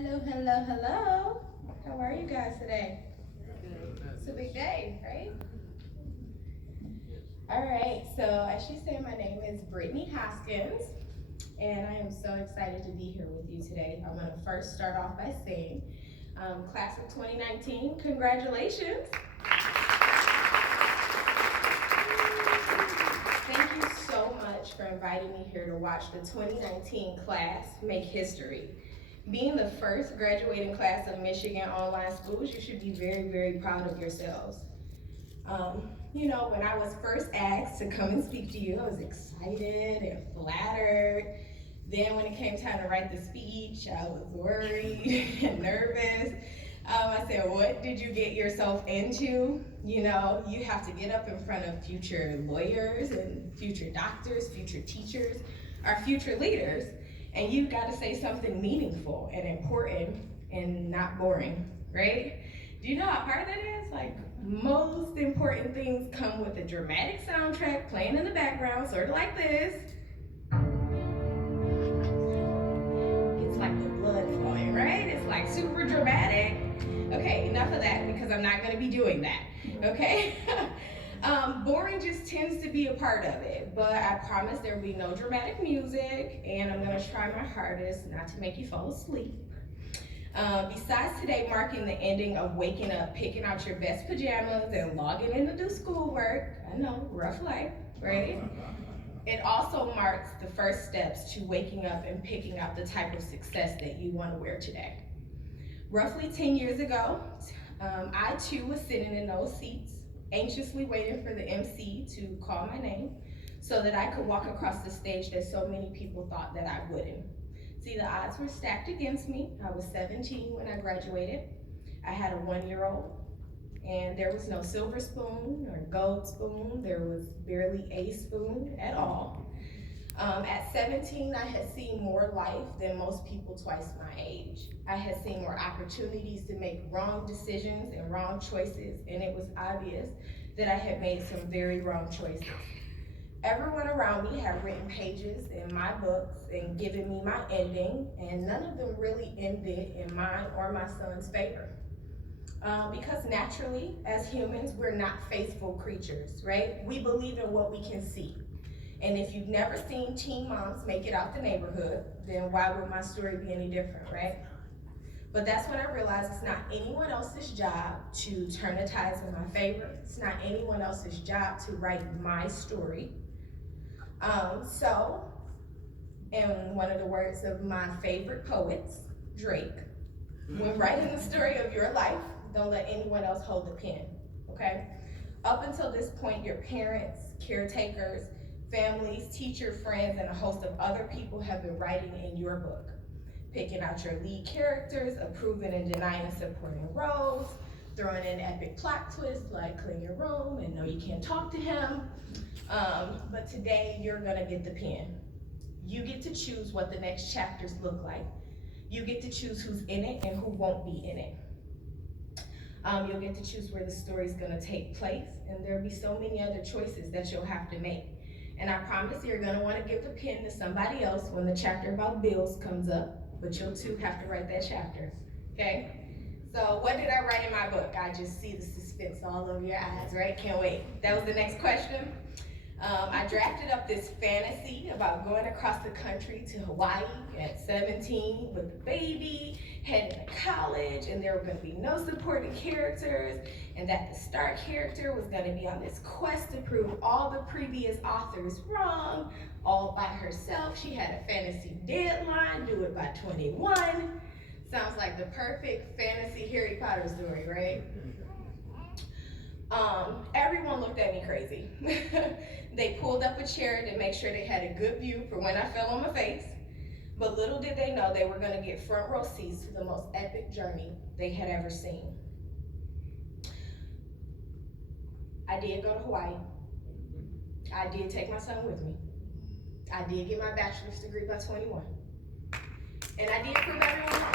Hello, hello, hello. How are you guys today? It's a big day, right? All right, so as she said, my name is Britney Hoskins, and I am so excited to be here with you today. I'm going to first start off by saying, class of 2019, congratulations. Thank you so much for inviting me here to watch the 2019 class make history. Being the first graduating class of Michigan online schools, you should be very, very proud of yourselves. When I was first asked to come and speak to you, I was excited and flattered. Then when it came time to write the speech, I was worried and nervous. I said, what did you get yourself into? You have to get up in front of future lawyers and future doctors, future teachers, our future leaders, and you've got to say something meaningful and important and not boring, right? Do you know how hard that is? Like, most important things come with a dramatic soundtrack playing in the background, sort of like this. It's like the blood flowing, right? It's like super dramatic. Okay, enough of that because I'm not going to be doing that, okay? Boring just tends to be a part of it, but I promise there will be no dramatic music, and I'm going to try my hardest not to make you fall asleep. Besides today marking the ending of waking up, picking out your best pajamas, and logging in to do schoolwork, I know, rough life, right? It also marks the first steps to waking up and picking out the type of success that you want to wear today. Roughly 10 years ago, I too was sitting in those seats, anxiously waiting for the MC to call my name so that I could walk across the stage that so many people thought that I wouldn't. See, the odds were stacked against me. I was 17 when I graduated. I had a 1-year-old, and there was no silver spoon or gold spoon. There was barely a spoon at all. At 17, I had seen more life than most people twice my age. I had seen more opportunities to make wrong decisions and wrong choices, and it was obvious that I had made some very wrong choices. Everyone around me had written pages in my books and given me my ending, and none of them really ended in mine or my son's favor. Because naturally, as humans, we're not faithful creatures, right? We believe in what we can see. And if you've never seen teen moms make it out the neighborhood, then why would my story be any different, right? But that's when I realized it's not anyone else's job to turn the tides in my favor. It's not anyone else's job to write my story. So, in one of the words of my favorite poets, Drake, when writing the story of your life, don't let anyone else hold the pen, okay? Up until this point, your parents, caretakers, families, teacher, friends, and a host of other people have been writing in your book, picking out your lead characters, approving and denying supporting roles, throwing in epic plot twists like clean your room and no, you can't talk to him. But today, you're gonna get the pen. You get to choose what the next chapters look like. You get to choose who's in it and who won't be in it. You'll get to choose where the story's gonna take place, and there'll be so many other choices that you'll have to make. And I promise you're gonna wanna give the pen to somebody else when the chapter about bills comes up, but you'll too have to write that chapter, okay? So what did I write in my book? I just see the suspense all over your eyes, right? Can't wait. That was the next question. I drafted up this fantasy about going across the country to Hawaii at 17 with a baby, heading to college, and there were going to be no supporting characters, and that the star character was going to be on this quest to prove all the previous authors wrong, all by herself. She had a fantasy deadline, do it by 21. Sounds like the perfect fantasy Harry Potter story, right? Everyone looked at me crazy. They pulled up a chair to make sure they had a good view for when I fell on my face. But little did they know they were going to get front row seats to the most epic journey they had ever seen. I did go to Hawaii. I did take my son with me. I did get my bachelor's degree by 21. And I did prove everyone wrong.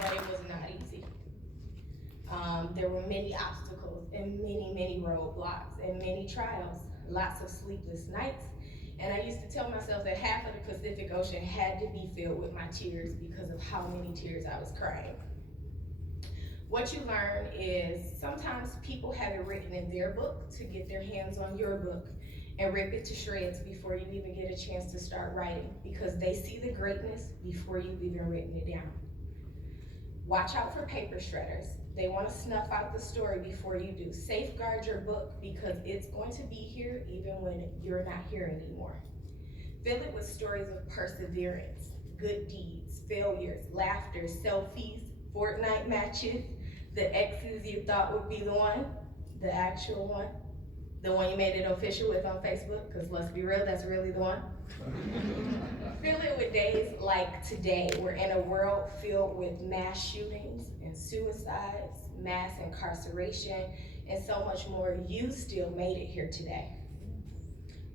But it was not easy. There were many obstacles and many roadblocks and many trials, lots of sleepless nights, And I used to tell myself that half of the Pacific Ocean had to be filled with my tears because of how many tears I was crying. What you learn is sometimes people have it written in their book to get their hands on your book and rip it to shreds before you even get a chance to start writing, because they see the greatness before you've even written it down. Watch out for paper shredders. They want to snuff out the story before you do. Safeguard your book because it's going to be here even when you're not here anymore. Fill it with stories of perseverance, good deeds, failures, laughter, selfies, Fortnite matches, the exes you thought would be the one, the actual one, the one you made it official with on Facebook, because let's be real, that's really the one. Fill it with days like today. We're in a world filled with mass shootings and suicides, mass incarceration, and so much more. You still made it here today.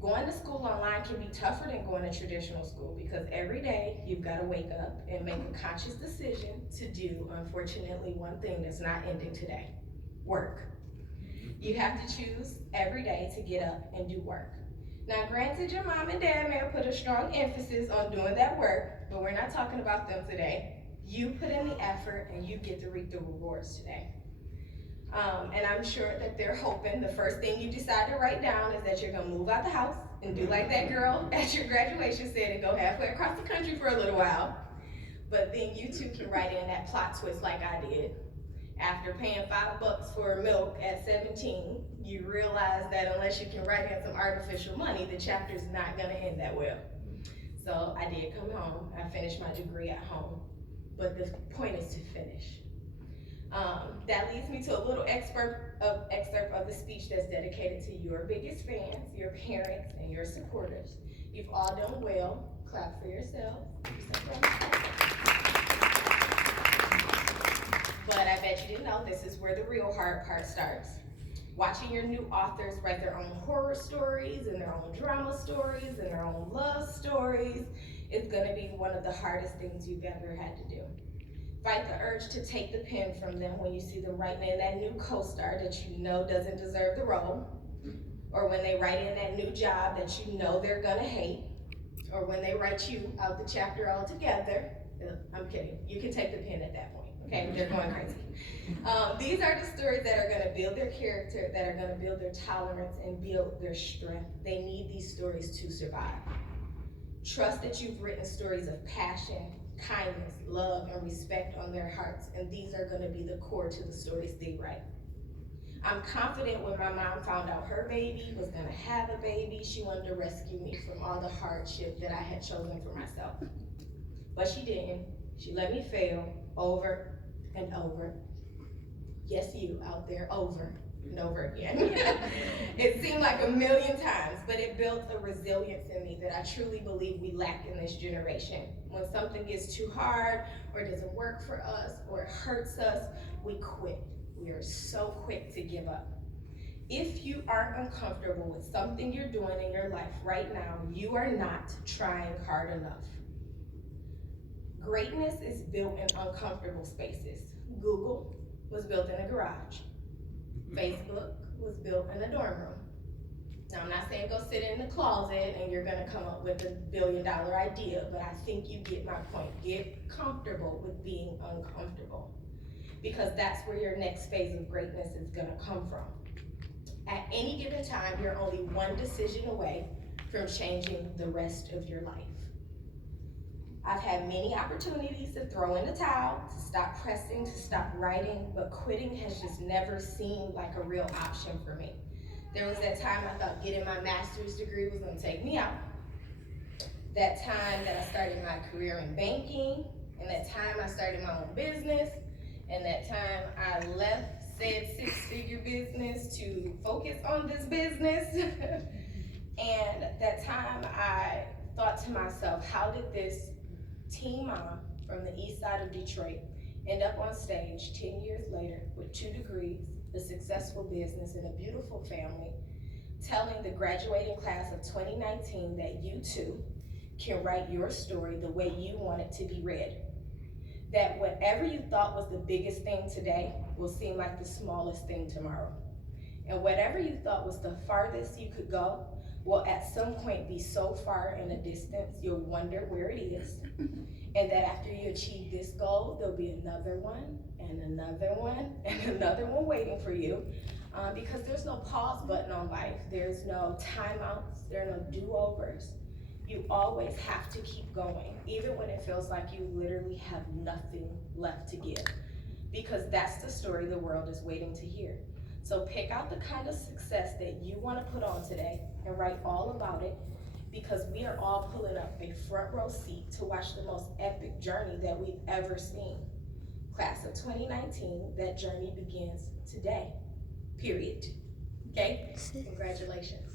Going to school online can be tougher than going to traditional school because every day you've got to wake up and make a conscious decision to do, unfortunately, one thing that's not ending today: work. You have to choose every day to get up and do work. Now, granted, your mom and dad may have put a strong emphasis on doing that work, but we're not talking about them today. You put in the effort and you get to reap the rewards today. And I'm sure that they're hoping the first thing you decide to write down is that you're gonna move out the house and do like that girl at your graduation said and go halfway across the country for a little while. But then you too can write in that plot twist like I did. After paying $5 for milk at 17, you realize that unless you can write in some artificial money, the chapter's not gonna end that well. So I did come home, I finished my degree at home, but the point is to finish. That leads me to a little excerpt of the speech that's dedicated to your biggest fans, your parents, and your supporters. You've all done well. Clap for yourselves. But I bet you didn't know this is where the real hard part starts. Watching your new authors write their own horror stories and their own drama stories and their own love stories is gonna be one of the hardest things you've ever had to do. Fight the urge to take the pen from them when you see them writing in that new co-star that you know doesn't deserve the role, or when they write in that new job that you know they're gonna hate, or when they write you out the chapter altogether. I'm kidding, you can take the pen at that point, okay? They're going crazy. These are the stories that are gonna build their character, that are gonna build their tolerance and build their strength. They need these stories to survive. Trust that you've written stories of passion, kindness, love, and respect on their hearts, and these are gonna be the core to the stories they write. I'm confident when my mom found out her baby was gonna have a baby, she wanted to rescue me from all the hardship that I had chosen for myself. But she didn't. She let me fail over and over. Yes, you out there, over and over again. It seemed like a million times, but it built a resilience in me that I truly believe we lack in this generation. When something gets too hard or doesn't work for us or it hurts us, we quit. We are so quick to give up. If you aren't uncomfortable with something you're doing in your life right now, you are not trying hard enough. Greatness is built in uncomfortable spaces. Google was built in a garage. Facebook was built in a dorm room. Now, I'm not saying go sit in the closet and you're gonna come up with $1 billion idea, but I think you get my point. Get comfortable with being uncomfortable, because that's where your next phase of greatness is gonna come from. At any given time, you're only one decision away from changing the rest of your life. I've had many opportunities to throw in the towel, to stop pressing, to stop writing, but quitting has just never seemed like a real option for me. There was that time I thought getting my master's degree was gonna take me out. That time that I started my career in banking, and that time I started my own business, and that time I left said six-figure business to focus on this business. And that time I thought to myself, how did this teen mom from the east side of Detroit end up on stage 10 years later with 2 degrees, a successful business, and a beautiful family, telling the graduating class of 2019 that you too can write your story the way you want it to be read. That whatever you thought was the biggest thing today will seem like the smallest thing tomorrow. And whatever you thought was the farthest you could go will at some point be so far in the distance, you'll wonder where it is. And that after you achieve this goal, there'll be another one, and another one, and another one waiting for you. Because there's no pause button on life. There's no timeouts, there are no do-overs. You always have to keep going, even when it feels like you literally have nothing left to give. Because that's the story the world is waiting to hear. So pick out the kind of success that you want to put on today and write all about it, because we are all pulling up a front row seat to watch the most epic journey that we've ever seen. Class of 2019, that journey begins today, period. Okay? Congratulations.